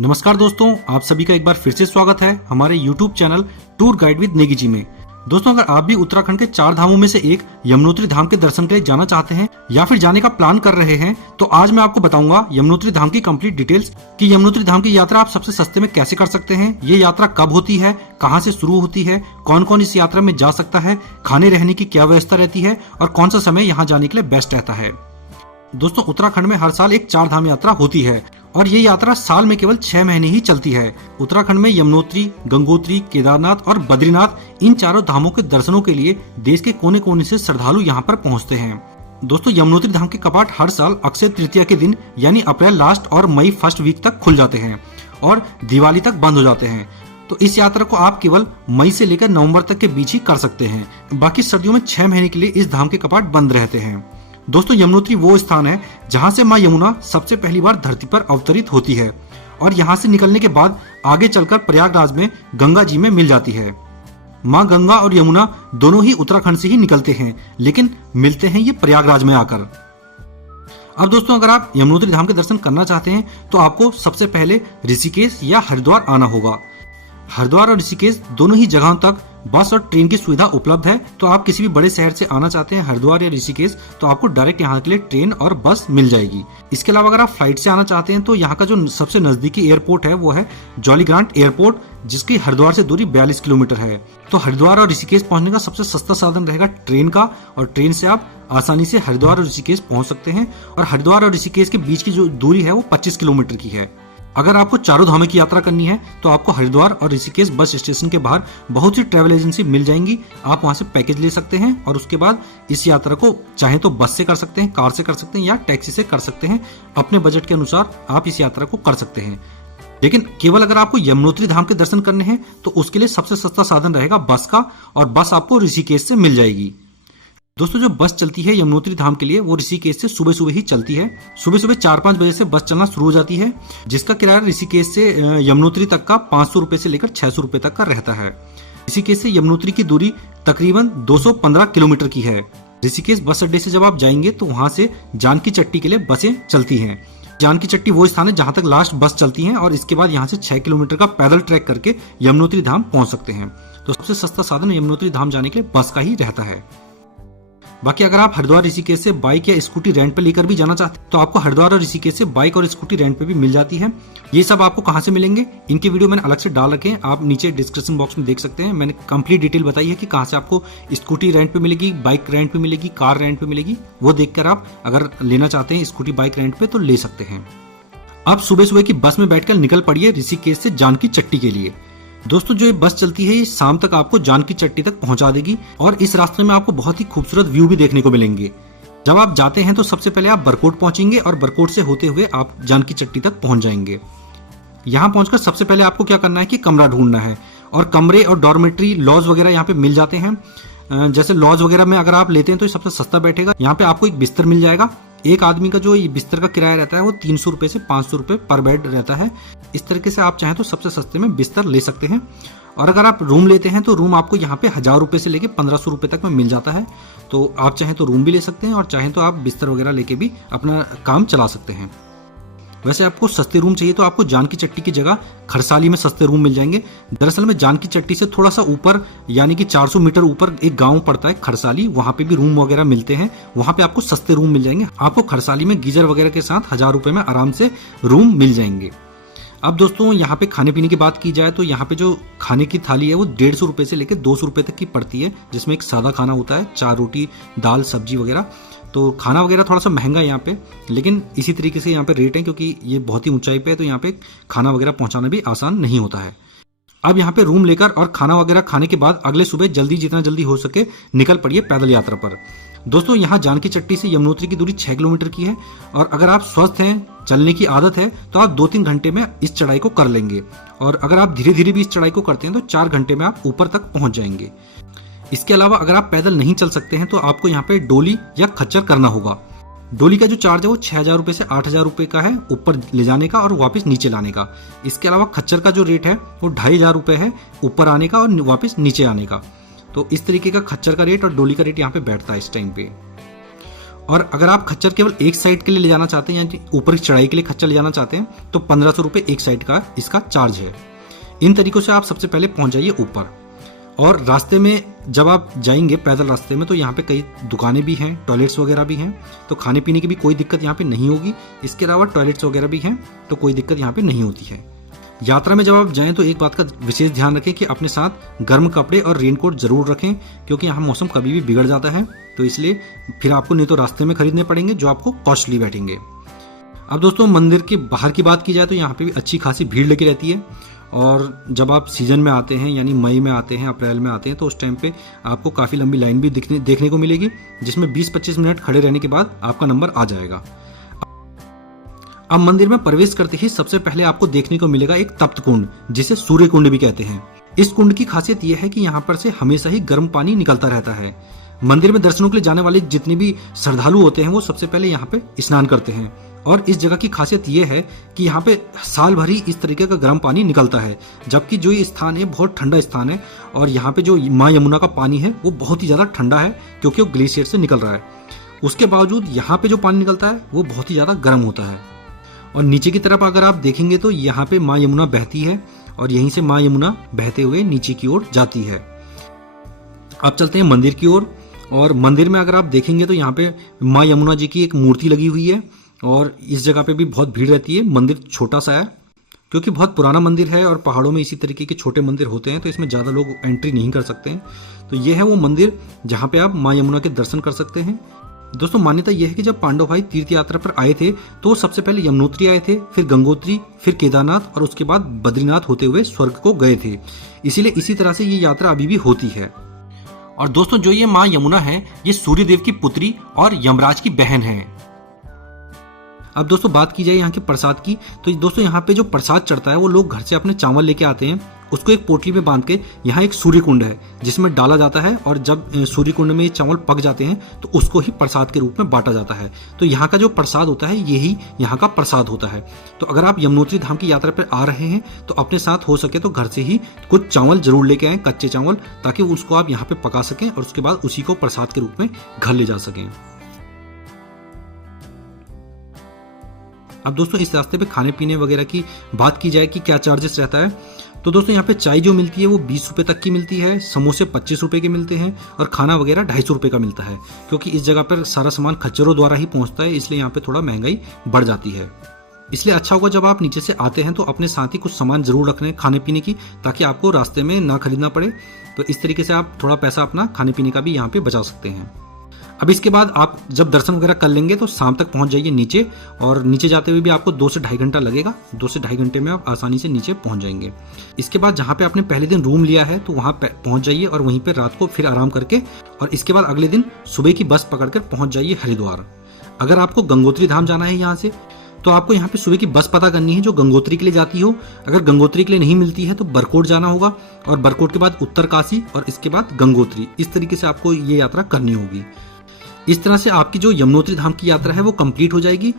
नमस्कार दोस्तों, आप सभी का एक बार फिर से स्वागत है हमारे YouTube channel tour guide with Negi ji में। दोस्तों, अगर आप भी उत्तराखंड के 4 धामों में से एक यमुनोत्री धाम के दर्शन के लिए जाना चाहते हैं या फिर जाने का प्लान कर रहे हैं, तो आज मैं आपको बताऊंगा यमुनोत्री धाम की कंप्लीट डिटेल्स कि यमुनोत्री धाम की यात्रा आप सबसे सस्ते में कैसे कर सकते हैं, ये यात्रा कब होती है, कहाँ से शुरू होती है, कौन कौन इस यात्रा में जा सकता है, खाने रहने की क्या व्यवस्था रहती है और कौन सा समय यहाँ जाने के लिए बेस्ट रहता है। दोस्तों, उत्तराखंड में हर साल एक 4 धाम यात्रा होती है और ये यात्रा साल में केवल 6 महीने ही चलती है। उत्तराखंड में यमुनोत्री, गंगोत्री, केदारनाथ और बद्रीनाथ, इन चारों धामों के दर्शनों के लिए देश के कोने कोने से श्रद्धालु यहाँ पर पहुँचते हैं। दोस्तों, यमुनोत्री धाम के कपाट हर साल अक्षय तृतीया के दिन यानी अप्रैल लास्ट और मई फर्स्ट वीक तक खुल जाते हैं और दिवाली तक बंद हो जाते हैं। तो इस यात्रा को आप केवल मई से लेकर नवंबर तक के बीच ही कर सकते हैं। बाकी सर्दियों में 6 महीने के लिए इस धाम के कपाट बंद रहते हैं। दोस्तों, यमुनोत्री वो स्थान है जहां से मां यमुना सबसे पहली बार धरती पर अवतरित होती है और यहां से निकलने के बाद आगे चलकर प्रयागराज में गंगा जी में मिल जाती है। मां गंगा और यमुना दोनों ही उत्तराखंड से ही निकलते हैं, लेकिन मिलते हैं ये प्रयागराज में आकर। अब दोस्तों, अगर आप यमुनोत्री धाम के दर्शन करना चाहते हैं तो आपको सबसे पहले ऋषिकेश या हरिद्वार आना होगा। हरिद्वार और ऋषिकेश दोनों ही जगहों तक बस और ट्रेन की सुविधा उपलब्ध है। तो आप किसी भी बड़े शहर से आना चाहते हैं हरिद्वार या ऋषिकेश, तो आपको डायरेक्ट यहाँ के लिए ट्रेन और बस मिल जाएगी। इसके अलावा अगर आप फ्लाइट से आना चाहते हैं तो यहाँ का जो सबसे नजदीकी एयरपोर्ट है वो है जॉली ग्रांट एयरपोर्ट, जिसकी हरिद्वार से दूरी 42 किलोमीटर है। तो हरिद्वार और ऋषिकेश पहुंचने का सबसे सस्ता साधन रहेगा ट्रेन का, और ट्रेन से आप आसानी से हरिद्वार और ऋषिकेश पहुंच सकते हैं। और हरिद्वार और ऋषिकेश के बीच की जो दूरी है वो 25 किलोमीटर की है। अगर आपको चारों धामों की यात्रा करनी है तो आपको हरिद्वार और ऋषिकेश बस स्टेशन के बाहर बहुत सी ट्रैवल एजेंसी मिल जाएंगी। आप वहां से पैकेज ले सकते हैं और उसके बाद इस यात्रा को चाहे तो बस से कर सकते हैं, कार से कर सकते हैं या टैक्सी से कर सकते हैं। अपने बजट के अनुसार आप इस यात्रा को कर सकते हैं। लेकिन केवल अगर आपको यमुनोत्री धाम के दर्शन करने हैं तो उसके लिए सबसे सस्ता साधन रहेगा बस का, और बस आपको ऋषिकेश से मिल जाएगी। दोस्तों, जो बस चलती है यमुनोत्री धाम के लिए वो ऋषिकेश से सुबह सुबह ही चलती है। सुबह सुबह 4-5 बजे से बस चलना शुरू हो जाती है, जिसका किराया ऋषिकेश से यमुनोत्री तक का 500 रुपए से लेकर 600 रुपए तक का रहता है। ऋषिकेश से यमुनोत्री की दूरी तकरीबन 215 किलोमीटर की है। ऋषिकेश बस अड्डे से जब आप जाएंगे तो वहां से जानकी चट्टी के लिए बसें चलती हैं। जानकी चट्टी वो स्थान है जहां तक लास्ट बस चलती है और इसके बाद यहाँ से 6 किलोमीटर का पैदल ट्रैक करके यमुनोत्री धाम पहुंच सकते हैं। तो सबसे सस्ता साधन यमुनोत्री धाम जाने के लिए बस का ही रहता है। बाकी अगर आप हरिद्वार ऋषिकेश से बाइक या स्कूटी रेंट पे लेकर भी जाना चाहते हैं तो आपको हरिद्वार और ऋषिकेश से बाइक और स्कूटी रेंट पे भी मिल जाती है। ये सब आपको कहां से मिलेंगे, इनके वीडियो मैंने अलग से डाल रखे हैं, आप नीचे डिस्क्रिप्शन बॉक्स में देख सकते हैं। मैंने कंप्लीट डिटेल बताई है कि कहां से आपको स्कूटी रेंट पे मिलेगी, बाइक रेंट पे मिलेगी, कार रेंट पे मिलेगी। वो देखकर आप अगर लेना चाहते हैं स्कूटी बाइक रेंट पे तो ले सकते हैं। आप सुबह सुबह की बस में बैठकर निकल पड़िए ऋषिकेश से जानकी चट्टी के लिए। दोस्तों, जो ये बस चलती है ये शाम तक आपको जानकी चट्टी तक पहुंचा देगी और इस रास्ते में आपको बहुत ही खूबसूरत व्यू भी देखने को मिलेंगे। जब आप जाते हैं तो सबसे पहले आप बरकोट पहुंचेंगे और बरकोट से होते हुए आप जानकी चट्टी तक पहुंच जाएंगे। यहाँ पहुंचकर सबसे पहले आपको क्या करना है कि कमरा ढूंढना है, और कमरे और डॉर्मेट्री लॉज वगैरह यहाँ पे मिल जाते हैं। जैसे लॉज वगैरह में अगर आप लेते हैं तो ये सबसे सस्ता बैठेगा। यहाँ पे आपको एक बिस्तर मिल जाएगा। एक आदमी का जो ये बिस्तर का किराया रहता है वो 300 रुपए से 500 रुपए पर बेड रहता है। इस तरीके से आप चाहें तो सबसे सस्ते में बिस्तर ले सकते हैं। और अगर आप रूम लेते हैं तो रूम आपको यहाँ पे 1000 रुपए से लेके 1500 रुपए तक में मिल जाता है। तो आप चाहें तो रूम भी ले सकते हैं और चाहें तो आप बिस्तर वगैरह लेके भी अपना काम चला सकते हैं। वैसे आपको सस्ते रूम चाहिए तो आपको जानकी चट्टी की जगह खरसाली में सस्ते रूम मिल जाएंगे। दरअसल में जानकी चट्टी से थोड़ा सा ऊपर यानी कि 400 मीटर ऊपर एक गांव पड़ता है खरसाली, वहां पे भी रूम वगैरह मिलते हैं। वहां पे आपको सस्ते रूम मिल जाएंगे। आपको खरसाली में गीजर वगैरह के साथ 1000 रुपए में आराम से रूम मिल जाएंगे। अब दोस्तों, यहाँ पे खाने पीने की बात की जाए तो यहाँ पे जो खाने की थाली है वो 150 रुपए से लेकर 200 रुपए तक की पड़ती है, जिसमें एक सादा खाना होता है, 4 रोटी, दाल, सब्जी वगैरह। तो खाना वगैरह थोड़ा सा महंगा है यहाँ पे, लेकिन इसी तरीके से यहाँ पे रेट है क्योंकि ये बहुत ही ऊंचाई पे है, तो यहाँ पे खाना वगैरह पहुंचाना भी आसान नहीं होता है। अब यहाँ पे रूम लेकर और खाना वगैरह खाने के बाद अगले सुबह जितना जल्दी हो सके निकल पड़िए पैदल यात्रा पर। दोस्तों, यहाँ जानकी चट्टी से यमुनोत्री की दूरी 6 किलोमीटर की है और अगर आप स्वस्थ हैं, चलने की आदत है, तो आप 2-3 घंटे में इस चढ़ाई को कर लेंगे। और अगर आप धीरे धीरे भी इस चढ़ाई को करते हैं तो 4 घंटे में आप ऊपर तक पहुंच जाएंगे। इसके अलावा अगर आप पैदल नहीं चल सकते हैं तो आपको यहाँ पे डोली या खच्चर करना होगा। डोली का जो चार्ज है वो 6000 रुपए से 8000 रुपए का है, ऊपर ले जाने का और वापस नीचे लाने का। इसके अलावा खच्चर का जो रेट है वो 2500 रुपए है, ऊपर आने का और वापस नीचे आने का। तो इस तरीके का खच्चर का रेट और डोली का रेट यहाँ पे बैठता है इस टाइम पे। और अगर आप खच्चर केवल एक साइड के लिए ले जाना चाहते हैं, यानी ऊपर की चढ़ाई के लिए खच्चर ले जाना चाहते हैं, तो 1500 रुपये एक साइड का इसका चार्ज है। इन तरीकों से आप सबसे पहले पहुंच जाइए ऊपर। और रास्ते में जब आप जाएंगे पैदल रास्ते में, तो यहाँ पे कई दुकानें भी हैं, टॉयलेट्स वगैरह भी हैं, तो खाने पीने की भी कोई दिक्कत यहाँ पे नहीं होगी। इसके अलावा टॉयलेट्स वगैरह भी हैं, तो कोई दिक्कत यहाँ पे नहीं होती है। यात्रा में जब आप जाएं तो एक बात का विशेष ध्यान रखें कि अपने साथ गर्म कपड़े और रेनकोट जरूर रखें, क्योंकि यहाँ मौसम कभी भी बिगड़ जाता है, तो इसलिए फिर आपको नहीं तो रास्ते में खरीदने पड़ेंगे जो आपको कॉस्टली बैठेंगे। अब दोस्तों मंदिर के बाहर की बात की जाए तो यहाँ पे भी अच्छी खासी भीड़ लगी रहती है। और जब आप सीजन में आते हैं, यानी मई में आते हैं, अप्रैल में आते हैं, तो उस टाइम पे आपको काफ़ी लंबी लाइन भी देखने को मिलेगी, जिसमें 20-25 मिनट खड़े रहने के बाद आपका नंबर आ जाएगा। अब मंदिर में प्रवेश करते ही सबसे पहले आपको देखने को मिलेगा एक तप्त कुंड, जिसे सूर्य कुंड भी कहते हैं। इस कुंड की खासियत यह है कि यहाँ पर से हमेशा ही गर्म पानी निकलता रहता है। मंदिर में दर्शनों के लिए जाने वाले जितने भी श्रद्धालु होते हैं वो सबसे पहले यहाँ पे स्नान करते हैं। और इस जगह की खासियत यह है कि यहाँ पे साल भर ही इस तरीके का गर्म पानी निकलता है, जबकि जो ये स्थान है बहुत ठंडा स्थान है। और यहाँ पे जो माँ यमुना का पानी है वो बहुत ही ज्यादा ठंडा है, क्योंकि वो ग्लेशियर से निकल रहा है। उसके बावजूद यहाँ पे जो पानी निकलता है वो बहुत ही ज्यादा गर्म होता है। और नीचे की तरफ अगर आप देखेंगे तो यहाँ पे माँ यमुना बहती है, और यहीं से माँ यमुना बहते हुए नीचे की ओर जाती है। अब चलते हैं मंदिर की ओर। और मंदिर में अगर आप देखेंगे तो यहाँ पे माँ यमुना जी की एक मूर्ति लगी हुई है, और इस जगह पे भी बहुत भीड़ रहती है। मंदिर छोटा सा है, क्योंकि बहुत पुराना मंदिर है, और पहाड़ों में इसी तरीके के छोटे मंदिर होते हैं, तो इसमें ज़्यादा लोग एंट्री नहीं कर सकते हैं। तो ये है वो मंदिर जहाँ पे आप माँ यमुना के दर्शन कर सकते हैं। दोस्तों मान्यता यह है कि जब पांडव भाई तीर्थ यात्रा पर आए थे तो वो सबसे पहले यमुनोत्री आए थे, फिर गंगोत्री, फिर केदारनाथ, और उसके बाद बद्रीनाथ होते हुए स्वर्ग को गए थे। इसीलिए इसी तरह से ये यात्रा अभी भी होती है। और दोस्तों जो ये माँ यमुना है, ये सूर्यदेव की पुत्री और यमराज की बहन है। अब दोस्तों बात की जाए यहाँ के प्रसाद की, तो दोस्तों यहाँ पे जो प्रसाद चढ़ता है वो लोग घर से अपने चावल लेके आते हैं, उसको एक पोटली में बांध के यहाँ एक सूर्य कुंड है जिसमें डाला जाता है, और जब सूर्य कुंड में ये चावल पक जाते हैं तो उसको ही प्रसाद के रूप में बांटा जाता है। तो यहाँ का जो प्रसाद होता है यही यहाँ का प्रसाद होता है। तो अगर आप यमुनोत्री धाम की यात्रा पर आ रहे हैं तो अपने साथ हो सके तो घर से ही कुछ चावल जरूर लेके आए, कच्चे चावल, ताकि उसको आप यहाँ पे पका सकें और उसके बाद उसी को प्रसाद के रूप में घर ले जा सकें। अब दोस्तों इस रास्ते पे खाने पीने वगैरह की बात की जाए कि क्या चार्जेस रहता है, तो दोस्तों यहाँ पे चाय जो मिलती है वो 20 रुपये तक की मिलती है, समोसे 25 रुपये के मिलते हैं, और खाना वगैरह 250 रुपये का मिलता है। क्योंकि इस जगह पर सारा सामान खच्चरों द्वारा ही पहुँचता है, इसलिए यहाँ पे थोड़ा महंगाई बढ़ जाती है। इसलिए अच्छा होगा जब आप नीचे से आते हैं तो अपने साथ ही कुछ सामान जरूर रख लें खाने पीने की, ताकि आपको रास्ते में ना खरीदना पड़े। तो इस तरीके से आप थोड़ा पैसा अपना खाने पीने का भी यहाँ पे बचा सकते हैं। अब इसके बाद आप जब दर्शन वगैरह कर लेंगे तो शाम तक पहुंच जाइए नीचे, और नीचे जाते हुए भी आपको 2 से ढाई घंटा लगेगा। 2 से ढाई घंटे में आप आसानी से नीचे पहुंच जाएंगे। इसके बाद जहां पे आपने पहले दिन रूम लिया है तो वहां पहुंच जाइए, और वहीं पे रात को फिर आराम करके, और इसके बाद अगले दिन सुबह की बस पकड़कर पहुंच जाइए हरिद्वार। अगर आपको गंगोत्री धाम जाना है यहाँ से, तो आपको यहाँ पे सुबह की बस पता करनी है जो गंगोत्री के लिए जाती हो। अगर गंगोत्री के लिए नहीं मिलती है तो बरकोट जाना होगा, और बरकोट के बाद उत्तरकाशी, और इसके बाद गंगोत्री। इस तरीके से आपको ये यात्रा करनी होगी। इस तरह से आपकी जो यमुनोत्री धाम की यात्रा है वो कंप्लीट हो जाएगी।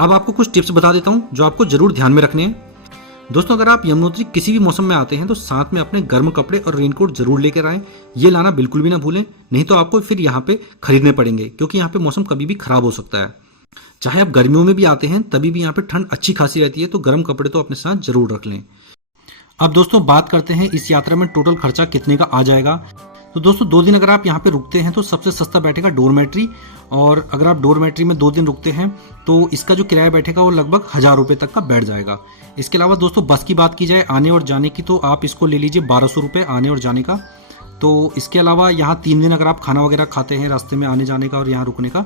अब आपको कुछ टिप्स बता देता हूं जो आपको जरूर ध्यान में रखने हैं। दोस्तों अगर आप यमुनोत्री किसी भी मौसम में आते हैं तो साथ में अपने गर्म कपड़े और रेनकोट जरूर लेकर आएं। ये लाना बिल्कुल भी ना भूलें, नहीं तो आपको फिर यहाँ पे खरीदने पड़ेंगे, क्योंकि यहाँ पे मौसम कभी भी खराब हो सकता है। चाहे आप गर्मियों में भी आते हैं तभी भी यहाँ पे ठंड अच्छी खासी रहती है, तो गर्म कपड़े तो अपने साथ जरूर रख लें। अब दोस्तों बात करते हैं इस यात्रा में टोटल खर्चा कितने का आ जाएगा। तो दोस्तों 2 दिन अगर आप यहाँ पे रुकते हैं तो सबसे सस्ता बैठेगा डोरमेट्री, और अगर आप डोरमेट्री में 2 दिन रुकते हैं तो इसका जो किराया बैठेगा वो लगभग 1000 रुपये तक का बैठ जाएगा। इसके अलावा दोस्तों बस की बात की जाए आने और जाने की, तो आप इसको ले लीजिए 1200 रुपये आने और जाने का। तो इसके अलावा यहाँ 3 दिन अगर आप खाना वगैरह खाते हैं रास्ते में आने जाने का और यहाँ रुकने का,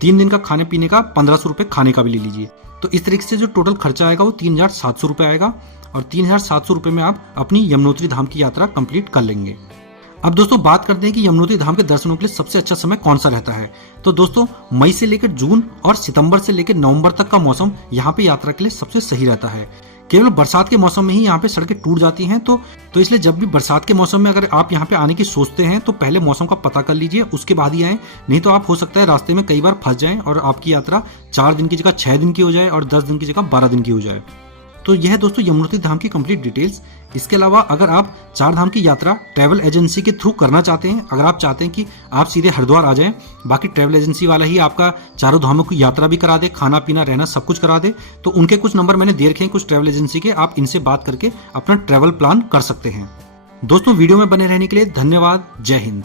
3 दिन का खाने पीने का 1500 रुपये खाने का भी ले लीजिए। तो इस तरीके से जो टोटल खर्चा आएगा वो 3700 रुपये आएगा, और 3700 रुपये में आप अपनी यमुनोत्री धाम की यात्रा कंप्लीट कर लेंगे। अब दोस्तों बात करते हैं कि यमुनोत्री धाम के दर्शनों के लिए सबसे अच्छा समय कौन सा रहता है। तो दोस्तों मई से लेकर जून और सितंबर से लेकर नवंबर तक का मौसम यहाँ पे यात्रा के लिए सबसे सही रहता है। केवल बरसात के मौसम में ही यहाँ पे सड़कें टूट जाती हैं, तो इसलिए जब भी बरसात के मौसम में अगर आप यहाँ पे आने की सोचते हैं तो पहले मौसम का पता कर लीजिए, उसके बाद ही आए। नहीं तो आप हो सकता है रास्ते में कई बार फंस जाएं और आपकी यात्रा 4 दिन की जगह 6 दिन की हो जाए और 10 दिन की जगह 12 दिन की हो जाए। तो यह दोस्तों यमुनोत्री धाम की कंप्लीट डिटेल्स। इसके अलावा अगर आप चार धाम की यात्रा ट्रैवल एजेंसी के थ्रू करना चाहते हैं, अगर आप चाहते हैं कि आप सीधे हरिद्वार आ जाएं, बाकी ट्रैवल एजेंसी वाला ही आपका चारों धामों की यात्रा भी करा दे, खाना पीना रहना सब कुछ करा दे, तो उनके कुछ नंबर मैंने दे रखे हैं कुछ ट्रैवल एजेंसी के, आप इनसे बात करके अपना ट्रैवल प्लान कर सकते हैं। दोस्तों वीडियो में बने रहने के लिए धन्यवाद। जय हिंद।